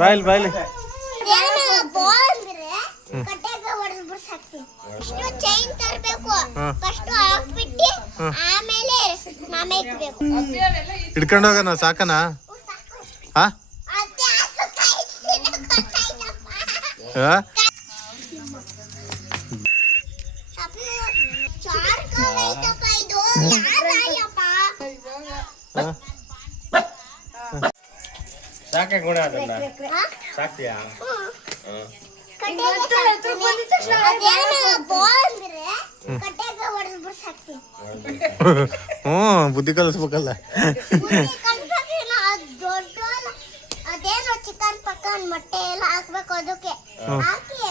ಬಾಯ್ಲಿ ಬಾಯ್ಲಿ ಹಿಡ್ಕೊಂಡು ಹೋಗೋಣ ಸಾಕನಾ? ಹಾ ಸಾಕೆ ಗುಣ ಅದನ್ನ ಸಾಕ್ತಿಯಾ? ಬುದ್ಧಿ ಕಲಿಸ್ಬೇಕಲ್ಲ. ಅದೇನು ಚಿಕನ್ ಪಕ್ಕನ್ ಮೊಟ್ಟೆ ಎಲ್ಲ ಹಾಕ್ಬೇಕು, ಅದಕ್ಕೆ ಹಾಕಿ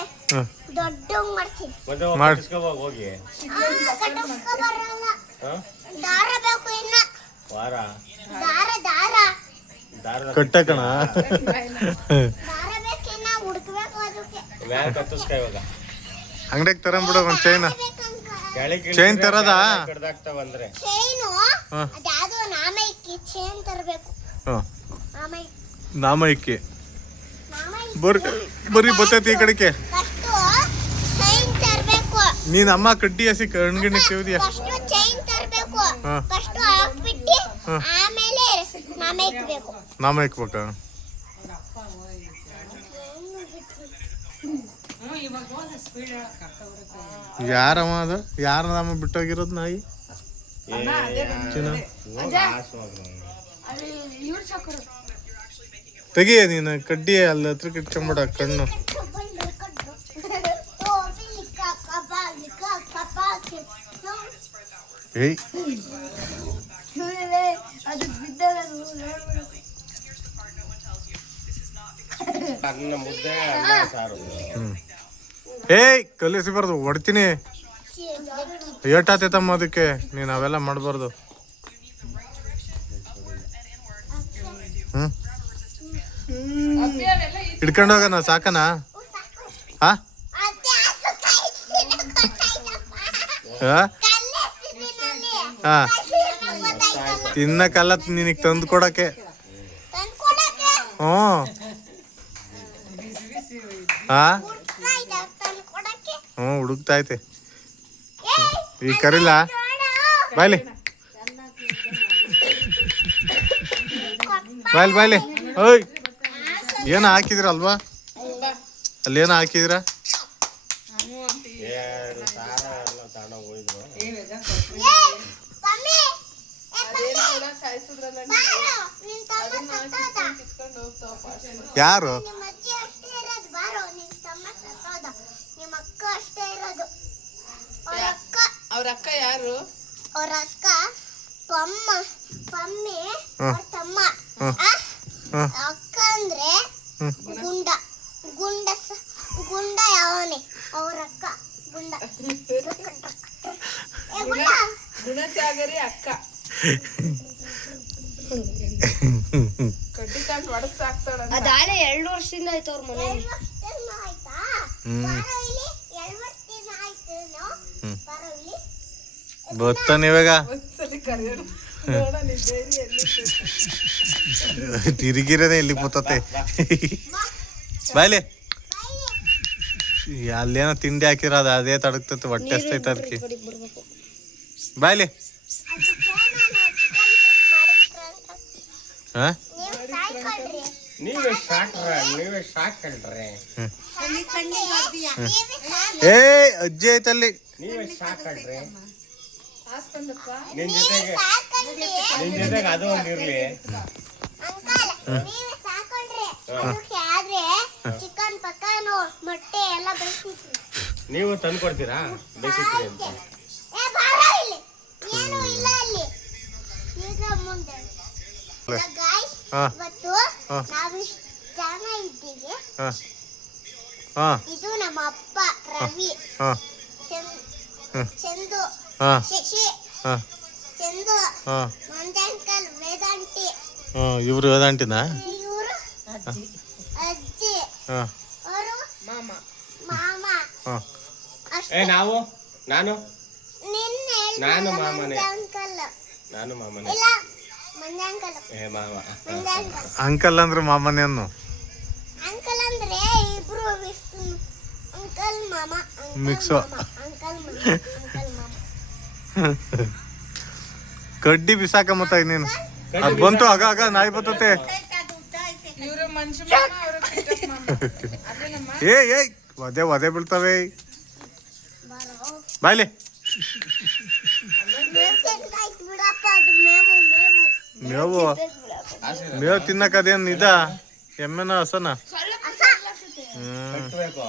ದೊಡ್ಡ ಮಾಡ್ತೀನಿ. ಹೋಗಿ ಬರಲ್ಲ, ದಾರ ಬೇಕು ಇನ್ನ. ದಾರ ದಾರ ಕಟ್ಟಕಣ ದಾರ ಬೇಕಿನ್ನ, ಹುಡುಕ್ಬೇಕು ಅದಕ್ಕೆ. ಅಂಗಡಿಗೆ ತರಂಬಿಡ ಒಂದ್ ಚೈನ್ ತರದ ಚೈನು ಅದ್ಯಾವ್ದೋ ನಾಮೈಕಿ ಚೈನ್ ತರಬೇಕು. ನಾಮೈಕಿ ಬರ್ರಿ ಬರ್ತೈತಿ ಈ ಕಡೆಗೆ. ಚೈನ್ ತರಬೇಕು. ನೀನ್ ಅಮ್ಮ ಕಡ್ಡಿ ಹಸಿ ಕಣ್ಗಿಣ್ಣೆ ಕೇಳಿದ್ಯಾ? ಚೈನ್ ತರಬೇಕು, ಫಸ್ಟ್ ಹಾಕ್ಬಿಟ್ಟು ಆಮೇಲೆ ನಾಮೈಕ್ಬೇಕು. ನಾಮ ಇಕ್ಬೇಕಾ? ಯಾರಮ್ಮ ಅದು? ಯಾರ ನಾಮ ಬಿಟ್ಟೋಗಿರೋದು ನಾಯಿ? ತೆಗಿಯ ನೀನು ಕಡ್ಡಿ ಅಲ್ಲಿ ಹತ್ರ ಇಟ್ಕೊಂಬಿಡ ಕಣ್ಣು. ಏಯ್ ಏಯ್ ಕಲಿಸಬಾರ್ದು, ಹೊಡ್ತೀನಿ. ಏಟಾತೈತಮ್ಮ ಅದಕ್ಕೆ, ನೀನು ಅವೆಲ್ಲ ಮಾಡಬಾರ್ದು. ಹಿಡ್ಕೊಂಡು ಹೋಗೋಣ ಸಾಕನಾ? ಹಾ ಹಾ ತಿನ್ನಕ್ಕಲ್ಲ, ನಿನಗೆ ತಂದು ಕೊಡಕ್ಕೆ. ಹ್ಞೂ ಹಾ ಹುಡುಕ್ತೈತೆ. ಈಗ ಕರಿಲ್ಲ ಬಾಯ್ಲಿ ಬಾಯ್ಲಿ ಬಾಯ್ಲಿ. ಓಯ್ ಏನು ಹಾಕಿದ್ರ ಅಲ್ವಾ? ಅಲ್ಲೇನು ಹಾಕಿದ್ರ? ಯಾರು? ಅವ್ರ ಅಕ್ಕ ಯಾರು? ಅವ್ರ ಅಕ್ಕ ಪಮ್ಮಿ ತಮ್ಮ. ಅಕ್ಕ ಅಂದ್ರೆ ಗುಂಡ ಗುಂಡ ಗುಂಡ ಯಾವನೇ ಅವ್ರ ಅಕ್ಕ ಗುಂಡ ಗುಣಸಾಗರಿ ಅಕ್ಕ. ಕಡ್ಡಿ ಕಾಂಟ್ ಹೊಡೆಸಾಕ್ತಾಳ. ಅದಾಳೆ 2 ವರ್ಷದಿಂದ ಆಯ್ತು ಅವ್ರ ಮನೆಯಲ್ಲಿ. ಬರ್ತಾನೆ ಇವಾಗ. ತಿರುಗಿರದೆ ಇಲ್ಲಿ ಕೂತತೆ ಬಾಯ್ಲಿ. ಅಲ್ಲೇನೋ ತಿಂಡಿ ಹಾಕಿರೋದು ಅದೇ ತಡಗ್ತೈತೆ, ಹೊಟ್ಟೆ ಹಸ್ತೈತೆ ಅದಕ್ಕೆ. ಬಾಯ್ಲಿ ಹಾ ಏ ಅಜ್ಜಿ ಐತಲ್ಲಿ. ನಿನ್ ಜೊತೆಗೆ ಅದು ಒಂದಿರ್ಲಿ. ಚಿಕನ್ ಪಕ್ಕನ್ ಮೊಟ್ಟೆ ಎಲ್ಲ ಬೇಯಿಸ್ತೀವಿ. ನೀವು ತಂದು ಕೊಡ್ತೀರಾ ಬೇಯಿಸ್ತೀರಿ ಅಂತ? ಏನು ಇಲ್ಲ ಅಲ್ಲಿ. ಈಗ ಮುಂದೆ ಇವತ್ತು ನಾವಿಷ್ಟು ಜನ ಇದ್ದೀವಿ. ಇದು ನಮ್ಮ ಅಪ್ಪ ರವಿ, ಚಂದು, ಶಶಿ, ಚಂದು, ಮಂಜಂಕಲ್, ವೇದಾಂತಿ. ಇವ್ರು ವೇದಾಂಟಿನ? ಇವರು ಅಜ್ಜಿ, ಅವರು ಮಾಮ. ನಾವು ನಾನು ನಿನ್ನೆ ನಾನು ಮಾಮನೇ. ಅಂಕಲ್ ನಾನು ಮಾಮನೇ. ಇಲ್ಲ ಮಂಜ ಅಂಕಲ್ ಏ ಮಾವ ಮಂಜ ಅಂಕಲ್ ಅಂಕಲ್ ಅಂದ್ರೆ ಮಾಮನೇ ಅನ್ನು ಅಂಕಲ್ ಅಂದ್ರೆ ಇಬ್ರು ಅಂಕಲ್ ಮಾಮ ಮಿಕ್ಸು. ಅಂಕಲ್ ಮಾಮ ಕಡ್ಡಿ ಬಿಸಾಕಮ್ಮತ್ತ ನೀನು ಅದ್ ಬಂತು ಆಗ ನಾಯಿ ಬರ್ತತೆ. ಇವ್ರು ಮನುಷ್ಯ ಮಾಮ ಅವ್ರ ಕಿಟ್ಟಪ್ಪ ಮಾಮ ಅದೇನಮ್ಮ ಏಯ್ ಒದೆ ಬೀಳ್ತವೆ ಬಾಯ್ಲಿ. ಬಿಡಪ್ಪ ಅದು ಮೇವು ಮೇವು ಮೇವು ತಿನ್ನಕ್ ಅದೇನ್ ಇದ ಎಮ್ಮೆನ ಹಸನ. ಕಟ್ಬೇಕು.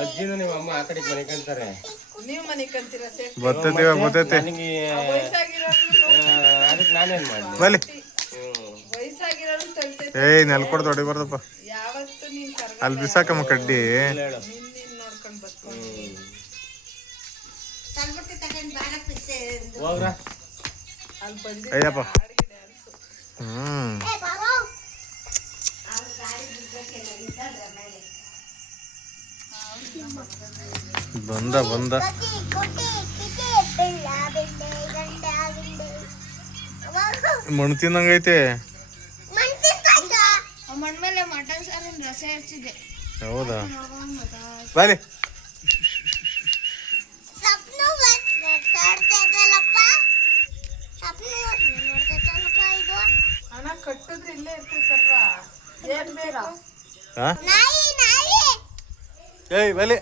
ಅಜ್ಜಿನು ನಿಮ್ಮ ಅಮ್ಮ ಆ ಕಡೆ ಮನೆ ಕಂತಾರೆ. ನೀವ್ ಮನೆ ಕಂತೀರ ಸೇಫ್ ಬರ್ತೈತೆ ನನಗೆ ವಯಸ್ಸಾಗಿರೋರು ಅದಕ್ಕೆ ನಾನೇನ್ ಮಾಡ್ಲಿ. ಬಾಯ್ಲಿ. ವಯಸ್ಸಾಗಿರೋರು ತಳ್ತೈತೆ. ಏಯ್ ನೆಲ್ಕೊಡ್ದು ಹೊಡಿಬಾರ್ದಪ್ಪ. ಯಾವತ್ತು ನೀನ್ ಅಲ್ಲಿ ಬಿಸಾಕಮ್ಮ ಕಡ್ಡಿ. ಇಲ್ಲ ಹೇಳು. ನಿನ್ ನೋಡ್ಕೊಂಡ್ ಬತ್ಕೊಂಡು ಹೋಗ್ರ ಅಲ್ಲಿ ಬಂದಿ ಅಯ್ಯಪ್ಪ. ಹಾಡಿಗೆ ಡ್ಯಾನ್ಸು. ಬಂದ ಮಣ್ಣು ತಿನ್ನಂಗೈತೆ. ಮಣ್ಮೇಲೆ ಮಟನ್ ಸಾರಿನ ರಸ ಇರ್ತಿದೆ. ಹೌದಾ ಬಾಯ್ಲಿ. ಹಣ ಕಟ್ಟಿದ್ರೆ ಇಲ್ಲೇ ಇರ್ತೈತಲ್ವಾ ಏನ್ ಬೇಕು ಹಾ ಏಯ್ ಬಾಯ್ಲಿ.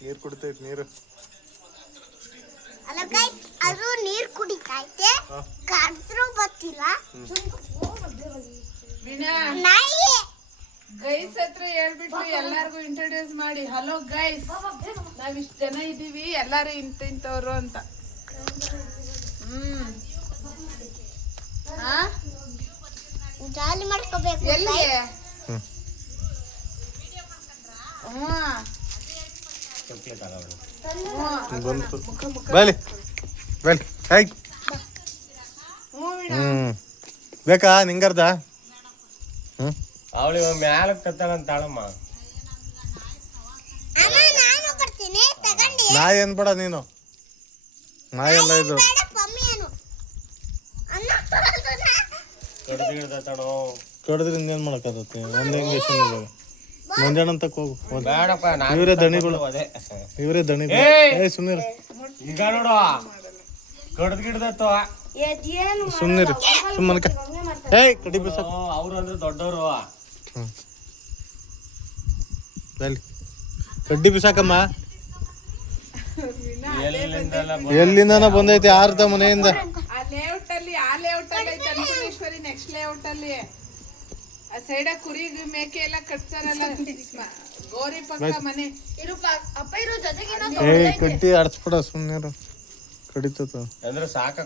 ನೀರು ಕುಡಿತೈತಿ ನೀರು. ಅದು ನೀರ್ ಕುಡಿತೈತೆ ಕಡ್ದ್ರು ಗೊತ್ತಿಲ್ಲ. ವಿನಾ ನಾಯಿ ಗೈಸ್ ಹತ್ರ ಹೇಳ್ಬಿಟ್ಟು ಎಲ್ಲಾರ್ಗು ಇಂಟ್ರೊಡ್ಯೂಸ್ ಮಾಡಿ. ಹಲೋ ಗೈಸ್, ನಾವ್ ಇಷ್ಟ ಜನ ಇದೀವಿ, ಎಲ್ಲಾರು ಇಂತವ್ರು ಅಂತ. ಜಾಲಿ ಮಾಡ್ಕೋಬೇಕು. ಎಲ್ಲಿ ಬಂತು ಬಾಯ್ಲಿ ಬಾಯ್ಲಿ. ಹಾಯ್ ಬೇಕಾ ನಿಂಗರ್ದ? ಅವಳಿಗೆ ಮ್ಯಾಲ ಕತ್ತಾಳಂತ ತಾಳಮ್ಮ. ಅಮ್ಮ ನಾನು ಬರ್ತೀನಿ ತಗೊಂಡಿ. ನಾಯಿ ಏನ್ ಬೇಡ ನೀನು. ನಾಯಿ ಎಲ್ಲ ಇದು ಬೇಡ ಪಮ್ಮಿಯನು ಅನ್ನ ಕಡ್ದಿಡ್ದತಣೋ. ಕಡ್ದ್ರಿಂದ ಏನ್ ಮಾಡಕ್ಕಾಗತ್ತೆ. ಒಂದೇ ಇಂಜೆಕ್ಷನ್ ಇವಾಗ ಮುಂಜಾನೆ ತಕ್ಕ ಹೋಗು. ಬೇಡಪ್ಪ ಇವರೇ ದಣಿಗಳು. ಅದೇ ಇವರೇ ದಣಿಗಳು. ಏಯ್ ಸುಮ್ನಿರು ಈಗ ನೋಡು ಕಡ್ದಿಡ್ದತ್ತು. ಸುಮ್ನಿರು ಸುಮ್ಮನೆ. ಏಯ್ ಕಡಿ ಬಿಸಾಕ. ಅವ್ರು ಅಂದ್ರೆ ದೊಡ್ಡವರು. ಬಾಯ್ಲಿ ಕಡ್ಡಿ ಬಿಸಾಕಮ್ಮ. ಎಲ್ಲಿಂದಲ್ಲ ಎಲ್ಲಿಂದನ ಬಂದೈತೆ ಆರ್ದ ಮನೆಯಿಂದ. ಆ ಲೇಔಟ್ ಅಲ್ಲಿ ಐತೆ ಅನ್ನಪೂರ್ಣೇಶ್ವರಿ ನೆಕ್ಸ್ಟ್ ಲೇಔಟ್ ಅಲ್ಲಿ ಆ ಸೈಡ ಕುರಿ ಮೇಕೆ ಎಲ್ಲ ಕಟ್ತಾರಲ್ಲ ಗೋರಿ ಪಕ್ಕ ಮನೆ. ಅಪ್ಪ ಇರೋ ಜೊತೆಗೆ ಏಯ್ ಕಡ್ಡಿ ಆಡ್ಸ್ಬಿಡ ಸುಮ್ನಿರು ಕಡಿತತ. ಅಂದ್ರೆ ಸಾಕ.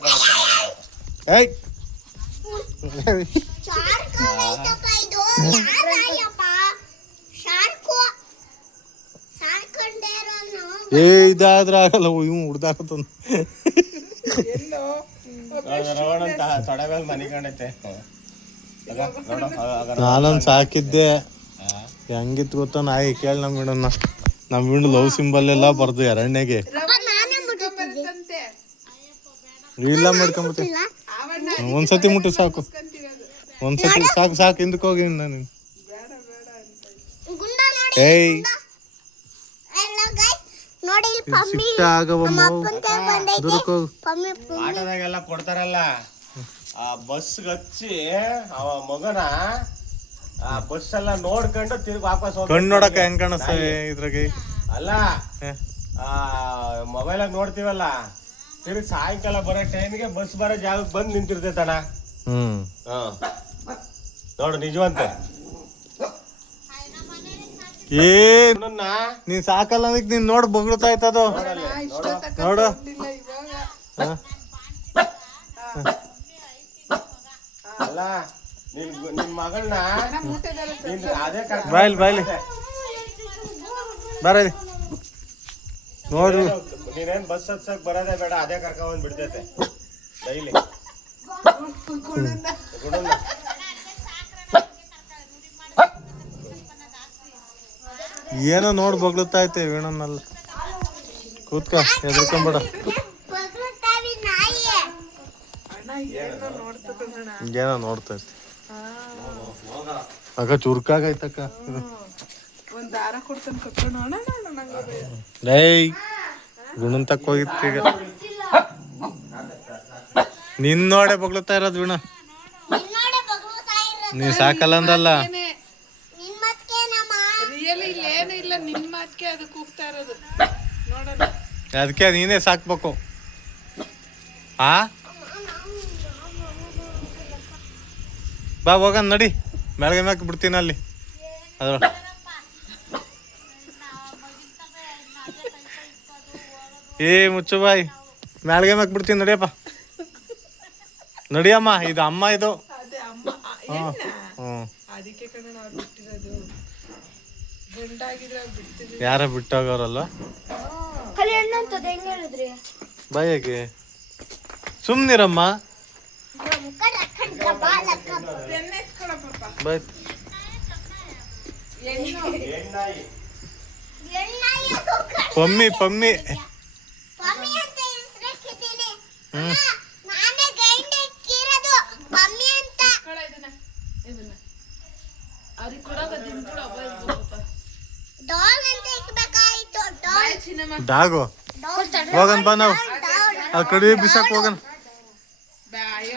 ಏಯ್ ಶಾರ್ಕ್ ಐತಪ್ಪ ಇದು. ಯಾರ ನಾಯಪ್ಪ ಶಾರ್ಕು ಶಾರ್ಕೊಂಡೇರೋನು. ಏ ಇದಾದ್ರ ಆಗಲ್ಲ ಇವ್ ಹುಡ್ದಾಕತ್ತ. ಎಲ್ಲೋ ನೋಡಂತ ತೊಡೆ ಮೇಲೆ ಮನೆ ಕಂಡೈತೆ. ನಾನೊಂದ್ ಸಾಕಿದ್ದೆ. ಹೆಂಗಿತ್ತು ಗೊತ್ತಾ ನಾಯಿ ಕೇಳಿ ನಮ್ ಹಿಂಡು ಲವ್ ಸಿಂಬಲ್ ಎಲ್ಲ ಬರ್ದು ಎರಡನೇಗೆ ಬರುತ್ತಂತೆ. ಇಲ್ಲ ಮಾಡ್ಕೊಂಬತ್ತಿ. ಆವಣ್ಣ ಒಂದ್ಸತಿ ಮುಟ್ಟಿ ಸಾಕು. ಕಂತಿರೋದು ಒಂದ್ಸತಿ ಸಾಕು ಹಿಂದಕ್ಕೆ ಹೋಗಿ ನಾನು. ಗುಂಡ ನೋಡಿ. ಏಯ್ ಎಲ್ಲ ಗೈಸ್ ನೋಡಿ ಇಲ್ಲಿ ಪಮ್ಮಿ ಸಿಕ್ತ ಆಗವ ನಮ್ಮ ಅಪ್ಪನ ಕೈ ಬಂದೈತಿ. ದುರ್ಕೋ ಪಮ್ಮಿ ಆಟದಾಗೆಲ್ಲ ಕೊಡ್ತಾರಲ್ಲ ಆ ಬಸ್ ಹಚ್ಚಿ ಅವ ಮಗನ ಆ ಬಸ್ ಎಲ್ಲ ನೋಡ್ಕೊಂಡು ತಿರುಗಿ ವಾಪಸ್ ಕಣ್ಣು ನೋಡಕ ಹೆಂಗ್ ಕಾಣಿಸ್ತವೆ ಇದ್ರಾಗೆ. ಅಲ್ಲ ಆ ಮೊಬೈಲಾಗ ನೋಡ್ತೀವಲ್ಲ ತಿರುಗಿ ಸಾಯಂಕಾಲ ಬರೋ ಟೈಮ್ಗೆ ಬಸ್ ಬರೋ ಜಾಗಕ್ಕೆ ಬಂದು ನಿಂತಿರ್ತೈತಣ್ಣ. ನೋಡು ನಿಜವಂತೆ. ಏನ್ ನೀನ್ ಸಾಕಲ್ಲ ಅದಕ್ಕೆ ನೀನ್ ನೋಡ್ ಬಗ್ಳ್ತಾ ಇತ್ತದು. ನೋಡು ಇವಾಗ ಅಲ್ಲ ನಿನ್ ಮಗಳನ್ನ ಅದೇ ಬಾಯ್ಲಿ ಬರೀ ನೋಡ್ರಿ. ನೀನೇನ್ ಬಸ್ ಹಚ್ಚಕ್ ಬರೋದೇ ಬೇಡ, ಅದೇ ಕರ್ಕೊಂಡ್ ಬಿಡ್ತೈತೆ ಡೈಲಿ. ಏನೋ ನೋಡ್ ಬಗ್ಲುತ್ತಾ ಐತೆ ವೀಣನ್ನಲ್ಲ. ಕೂತ್ಕ, ಹೆದರ್ಕೊಂಬೇಡ. ಬಗ್ಲುತ್ತಾವಿ ನಾಯಿ. ಅಣ್ಣ ಏನೋ ನೋಡ್ತದಣ್ಣ. ಏನೋ ನೋಡ್ತೈತಿ. ಅಕ್ಕ ಚುರ್ಕಾಗೈತಕ್ಕ. ಒಂದ್ ದಾರ ಕೊಡ್ತಾನೆ ಕಟ್ಕೊಂಡು ಅಣ್ಣ ನಂಗೆ ಏಯ್ ಗುಣನ್ ತಕ್ಕ ಹೋಗಿತ್ತು ಈಗ. ನಿನ್ ನೋಡೆ ಬಗ್ಲುತ್ತಾ ಇರೋದು ವೀಣ. ನಿನ್ನೋಡೆ ಬಗ್ಲುತ್ತಾ ಇರೋದು. ನೀ ಸಾಕಲ್ಲ ಅಂದಲ್ಲ. ನಿನ್ ಮತ್ಕೇನಮ್ಮ? ರಿಯಲಿ ಇಲ್ಲೇನು ಇಲ್ಲ, ನಿನ್ ಮಾತ್ಕೆ ಅದು ಕೂಗ್ತಾ ಇರೋದು ನೋಡೋಣ. ಅದಕ್ಕೆ ನೀನೇ ಸಾಕ್ಬೇಕು. ಆ ಬಾ ಹೋಗನ್ ನಡಿ, ಮ್ಯಾಲ್ಗೆ ಮ್ಯಾಕ್ ಬಿಡ್ತೀನಿ ಅಲ್ಲಿ ಅದ್ರ. ಏ ಮುಚ್ಚು ಬಾಯ್, ಮ್ಯಾಲ್ಗೆ ಮ್ಯಾಕ್ ಬಿಡ್ತೀನಿ ನಡಿಯಪ್ಪ. ನಡಿಯಮ್ಮ, ಇದು ಅಮ್ಮ ಇದು. ಅದೇ ಅಮ್ಮ ಹ್ಮ್ ಅದಕ್ಕೆ ಕಣ ನಾವು ಬಿಟ್ಟಿರೋದು. ಗಂಡಾಗಿದ್ರೆ ಅವ್ರು ಬಿಡ್ತಿದ್ವಿ. ಯಾರ ಬಿಟ್ಟೋಗವ್ರಲ್ವ. ಕಲಿ ಹಣ್ಣು ಅಂತದ ಹೆಂಗ್ ಹೇಳಿದ್ರಿ? ಬಾಯಾಗೆ ಸುಮ್ನಿರಮ್ಮ. ಎಣ್ಣೆ ಎತ್ಕೊಳ ಪಾಪ. ಬಾಯ್ ಹೆಣ್ಣು ಹೆಣ್ಣಾಯಿ ಪಮ್ಮಿ ಪಮ್ಮಿ. ಪಮ್ಮಿ ಅಂತ ಹೆಸರಿಟ್ಟಿದ್ದೀನಿ. ನಾನೇ ಗಂಡಕ್ಕಿರೋದು ಪಮ್ಮಿ ಅಂತ. ಕಳ ಇದನ್ನ ಅವ್ರಿಗೆ ಕೊಡೋಗ ದಿಂಬಿಡು ಅಬ್ಬ ಪಾಪ. ಡಾಗ್ ಅಂತ ಇಕ್ಬೇಕಾಯ್ತು. ಬಾಯ್ ಚಿನ್ನಮ್ಮ. ಡಾಗು ಹೋಗನ್ ಬಾ ನಾವು ಆ ಕಡೆ ಬಿಸಾಕ್ ಹೋಗನ್. ಬಾಯ್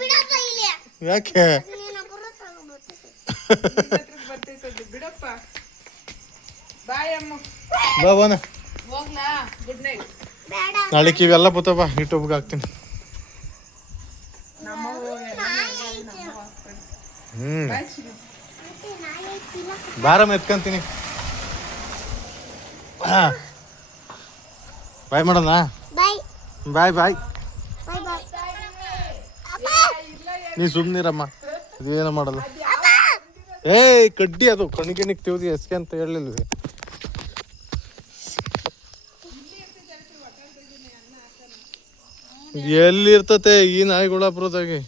ಬಿಡಪ್ಪ ಇಲ್ಲಿ. ಯಾಕೆ ನೀನೊಬ್ಬರು ತಗೊಂಡ್ಬಿಡ್ತೀನಿ. ಬರ್ತೈತದ್ದು ಬಿಡಪ್ಪ. ಬಾಯ್ ಅಮ್ಮ. ಬಾ ಬಾನ. ಹೋಗ್ಲಾ? Good night. ಬೇಡ. ನಾಳೆಕ್ ಇವೆಲ್ಲ ಬತ್ತಪ್ಪ ಯೂಟ್ಯೂಬ್ಗೆ ಹಾಕ್ತೀನಿ. ನಮ್ಮ ಹೋಗಿ ಹ್ಮ್ ಬಾಯ್ ಚಿನ್ನ. ಮತ್ತೆ ನಾಯಿ ಐತಿಲ್ಲ. ಬಾರಮ್ಮ ಎತ್ಕೊಂತೀನಿ. ಬಾಯ್ ಮಾಡೋಣ. ಬಾಯ್ ಬಾಯ್ ಬಾಯ್. ಬಾಯ್ ಬಾಯ್. ಅಪ್ಪ ನೀ ಸುಮ್ನಿರಮ್ಮ, ಇದೇನು ಮಾಡಲ್ಲ. ಅಪ್ಪ ಏಯ್ ಕಡ್ಡಿ ಅದು ಕಣಿಗೆ ತಿಳ್ದಿ ಎಸ್ಕೆ ಅಂತ ಹೇಳಿಲ್ವಿ. ಎಲ್ಲಿ ಇರ್ತತೆ ಈ ನಾಯಿಗಳ ಬರೋದಾಗಿ.